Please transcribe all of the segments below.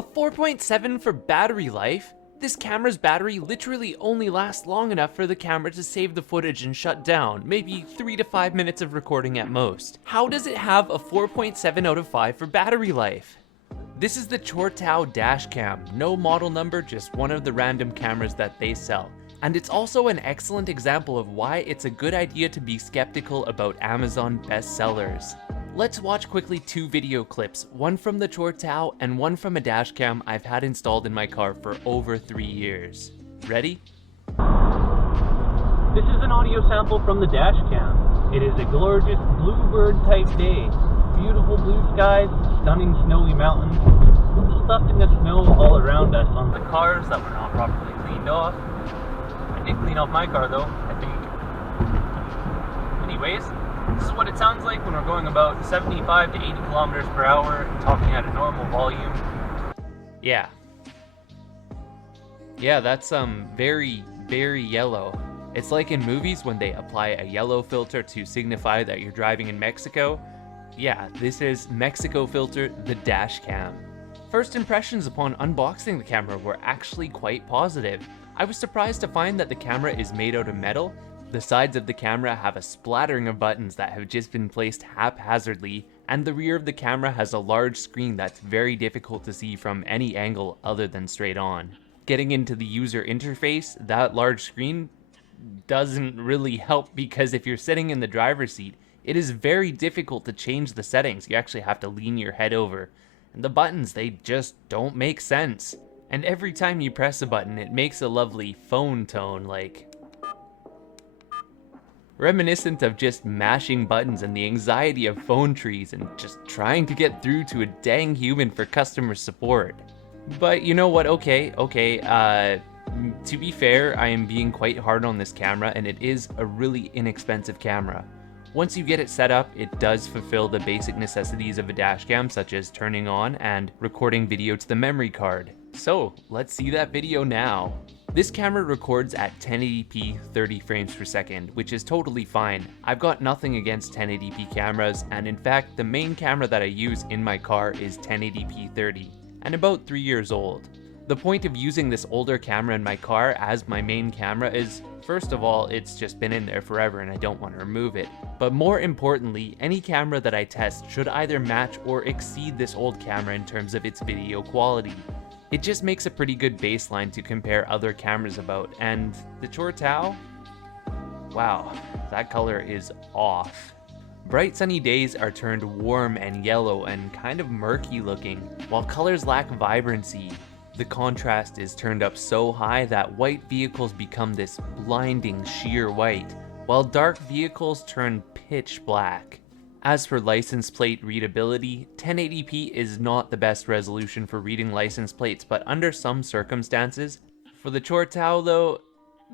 A 4.7 for battery life? This camera's battery literally only lasts long enough for the camera to save the footage and shut down, maybe 3 to 5 minutes of recording at most. How does it have a 4.7 out of 5 for battery life? This is the Chortau Dashcam, no model number, just one of the random cameras that they sell. And it's also an excellent example of why it's a good idea to be skeptical about Amazon bestsellers. Let's watch quickly two video clips, one from the Chortau and one from a dashcam I've had installed in my car for over 3 years. Ready? This is an audio sample from the dashcam. It is a gorgeous bluebird type day. Beautiful blue skies, stunning snowy mountains, stuff in the snow all around us on the cars that were not properly cleaned off. I did clean off my car though, I think. Anyways, this is what it sounds like when we're going about 75 to 80 kilometers per hour, talking at a normal volume. Yeah, that's very, very yellow. It's like in movies when they apply a yellow filter to signify that you're driving in Mexico. Yeah, this is Mexico filter, the dashcam. First impressions upon unboxing the camera were actually quite positive. I was surprised to find that the camera is made out of metal. The sides of the camera have a splattering of buttons that have just been placed haphazardly, and the rear of the camera has a large screen that's very difficult to see from any angle other than straight on. Getting into the user interface, that large screen doesn't really help because if you're sitting in the driver's seat, it is very difficult to change the settings. You actually have to lean your head over. And the buttons, they just don't make sense. And every time you press a button, it makes a lovely phone tone, like reminiscent of just mashing buttons and the anxiety of phone trees and just trying to get through to a dang human for customer support. But you know what, okay, to be fair, I am being quite hard on this camera, and it is a really inexpensive camera. Once you get it set up, it does fulfill the basic necessities of a dashcam, such as turning on and recording video to the memory card. So let's see that video now. This camera records at 1080p 30 frames per second, which is totally fine. I've got nothing against 1080p cameras, and in fact, the main camera that I use in my car is 1080p 30, and about 3 years old. The point of using this older camera in my car as my main camera is, first of all, it's just been in there forever and I don't want to remove it. But more importantly, any camera that I test should either match or exceed this old camera in terms of its video quality. It just makes a pretty good baseline to compare other cameras about, and the Chortau? Wow, that color is off. Bright sunny days are turned warm and yellow and kind of murky looking, while colors lack vibrancy. The contrast is turned up so high that white vehicles become this blinding sheer white, while dark vehicles turn pitch black. As for license plate readability, 1080p is not the best resolution for reading license plates, but under some circumstances. For the Chortau though,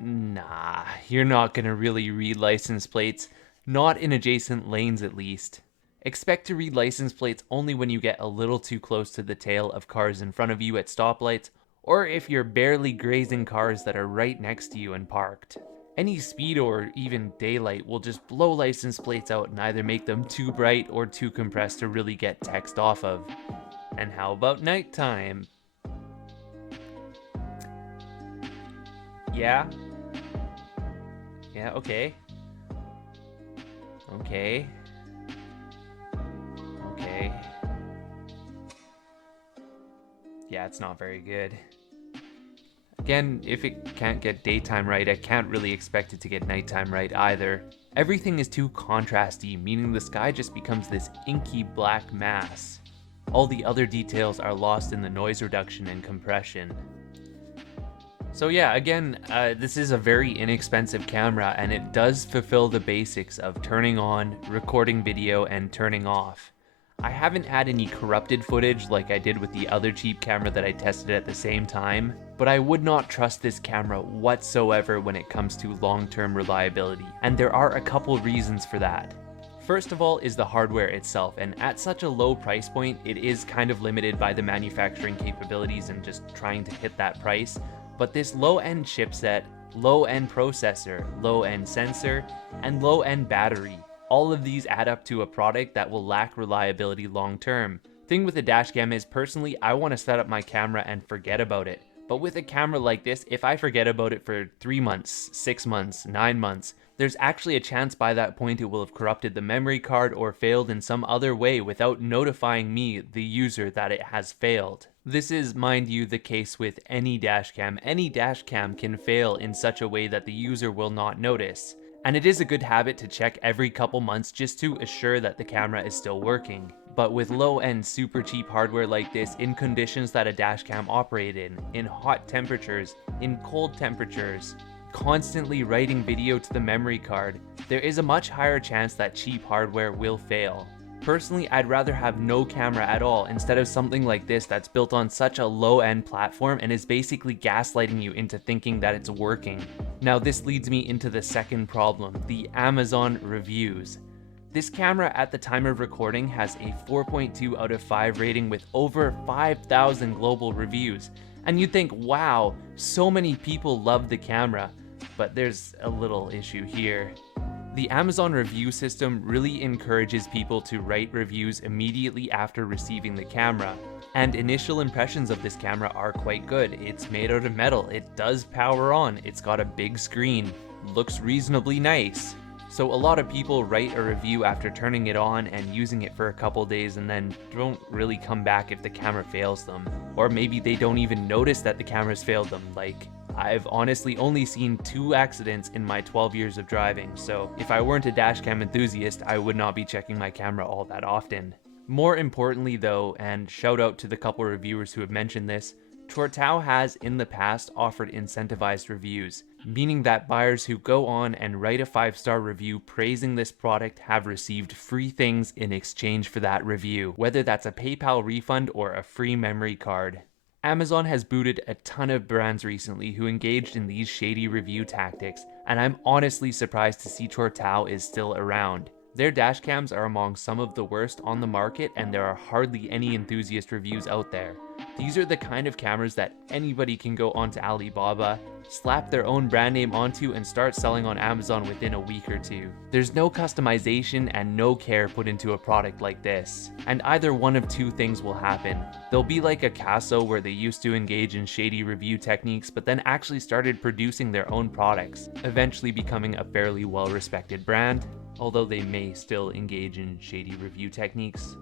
nah, you're not gonna really read license plates, not in adjacent lanes at least. Expect to read license plates only when you get a little too close to the tail of cars in front of you at stoplights, or if you're barely grazing cars that are right next to you and parked. Any speed or even daylight will just blow license plates out and either make them too bright or too compressed to really get text off of. And how about nighttime? Yeah, okay. Yeah, it's not very good. Again, if it can't get daytime right, I can't really expect it to get nighttime right either. Everything is too contrasty, meaning the sky just becomes this inky black mass. All the other details are lost in the noise reduction and compression. So yeah, again, this is a very inexpensive camera, and it does fulfill the basics of turning on, recording video, and turning off. I haven't had any corrupted footage like I did with the other cheap camera that I tested at the same time, but I would not trust this camera whatsoever when it comes to long-term reliability, and there are a couple reasons for that. First of all is the hardware itself, and at such a low price point, it is kind of limited by the manufacturing capabilities and just trying to hit that price, but this low-end chipset, low-end processor, low-end sensor, and low-end battery, all of these add up to a product that will lack reliability long term. Thing with the Dashcam is, personally, I want to set up my camera and forget about it. But with a camera like this, if I forget about it for 3 months, 6 months, 9 months, there's actually a chance by that point it will have corrupted the memory card or failed in some other way without notifying me, the user, that it has failed. This is, mind you, the case with any Dashcam. Any Dashcam can fail in such a way that the user will not notice. And it is a good habit to check every couple months just to assure that the camera is still working. But with low-end, super cheap hardware like this, in conditions that a Dashcam operate in hot temperatures, in cold temperatures, constantly writing video to the memory card, there is a much higher chance that cheap hardware will fail. Personally, I'd rather have no camera at all instead of something like this that's built on such a low-end platform and is basically gaslighting you into thinking that it's working. Now this leads me into the second problem, the Amazon reviews. This camera at the time of recording has a 4.2 out of 5 rating with over 5,000 global reviews. And you'd think, wow, so many people love the camera. But there's a little issue here. The Amazon review system really encourages people to write reviews immediately after receiving the camera. And initial impressions of this camera are quite good. It's made out of metal, it does power on, it's got a big screen, looks reasonably nice. So a lot of people write a review after turning it on and using it for a couple days and then don't really come back if the camera fails them. Or maybe they don't even notice that the camera's failed them. Like, I've honestly only seen 2 accidents in my 12 years of driving, so if I weren't a Dashcam enthusiast, I would not be checking my camera all that often. More importantly though, and shout out to the couple reviewers who have mentioned this, Chortau has in the past offered incentivized reviews, meaning that buyers who go on and write a 5-star review praising this product have received free things in exchange for that review, whether that's a PayPal refund or a free memory card. Amazon has booted a ton of brands recently who engaged in these shady review tactics, and I'm honestly surprised to see Chortau is still around. Their dashcams are among some of the worst on the market, and there are hardly any enthusiast reviews out there. These are the kind of cameras that anybody can go onto Alibaba, slap their own brand name onto, and start selling on Amazon within a week or 2. There's no customization and no care put into a product like this. And either one of 2 things will happen. They'll be like a Casso, where they used to engage in shady review techniques but then actually started producing their own products, eventually becoming a fairly well-respected brand, although they may still engage in shady review techniques.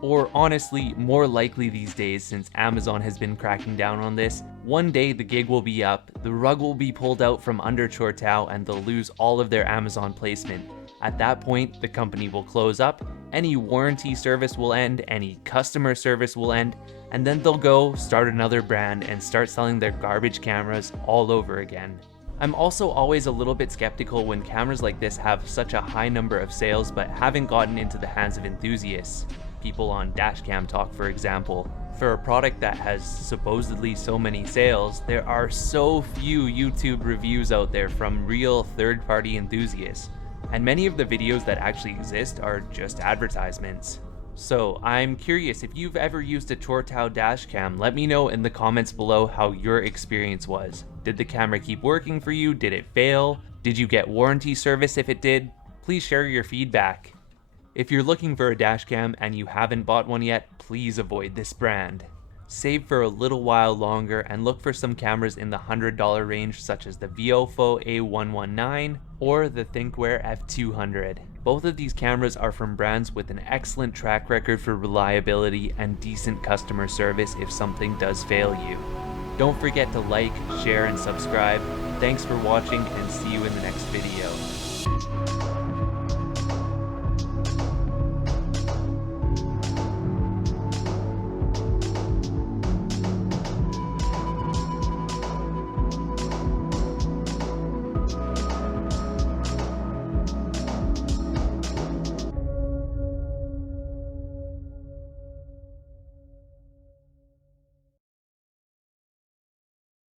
Or honestly, more likely these days, since Amazon has been cracking down on this, one day the gig will be up, the rug will be pulled out from under Chortau, and they'll lose all of their Amazon placement. At that point, the company will close up, any warranty service will end, any customer service will end, and then they'll go start another brand and start selling their garbage cameras all over again. I'm also always a little bit skeptical when cameras like this have such a high number of sales but haven't gotten into the hands of enthusiasts. People on Dashcam Talk, for example. For a product that has supposedly so many sales, there are so few YouTube reviews out there from real third-party enthusiasts, and many of the videos that actually exist are just advertisements. So I'm curious, if you've ever used a Chortau Dashcam, let me know in the comments below how your experience was. Did the camera keep working for you? Did it fail? Did you get warranty service if it did? Please share your feedback. If you're looking for a Dashcam and you haven't bought one yet, please avoid this brand. Save for a little while longer and look for some cameras in the $100 range, such as the Viofo A119 or the Thinkware F200. Both of these cameras are from brands with an excellent track record for reliability and decent customer service if something does fail you. Don't forget to like, share, and subscribe. Thanks for watching, and see you in the next video.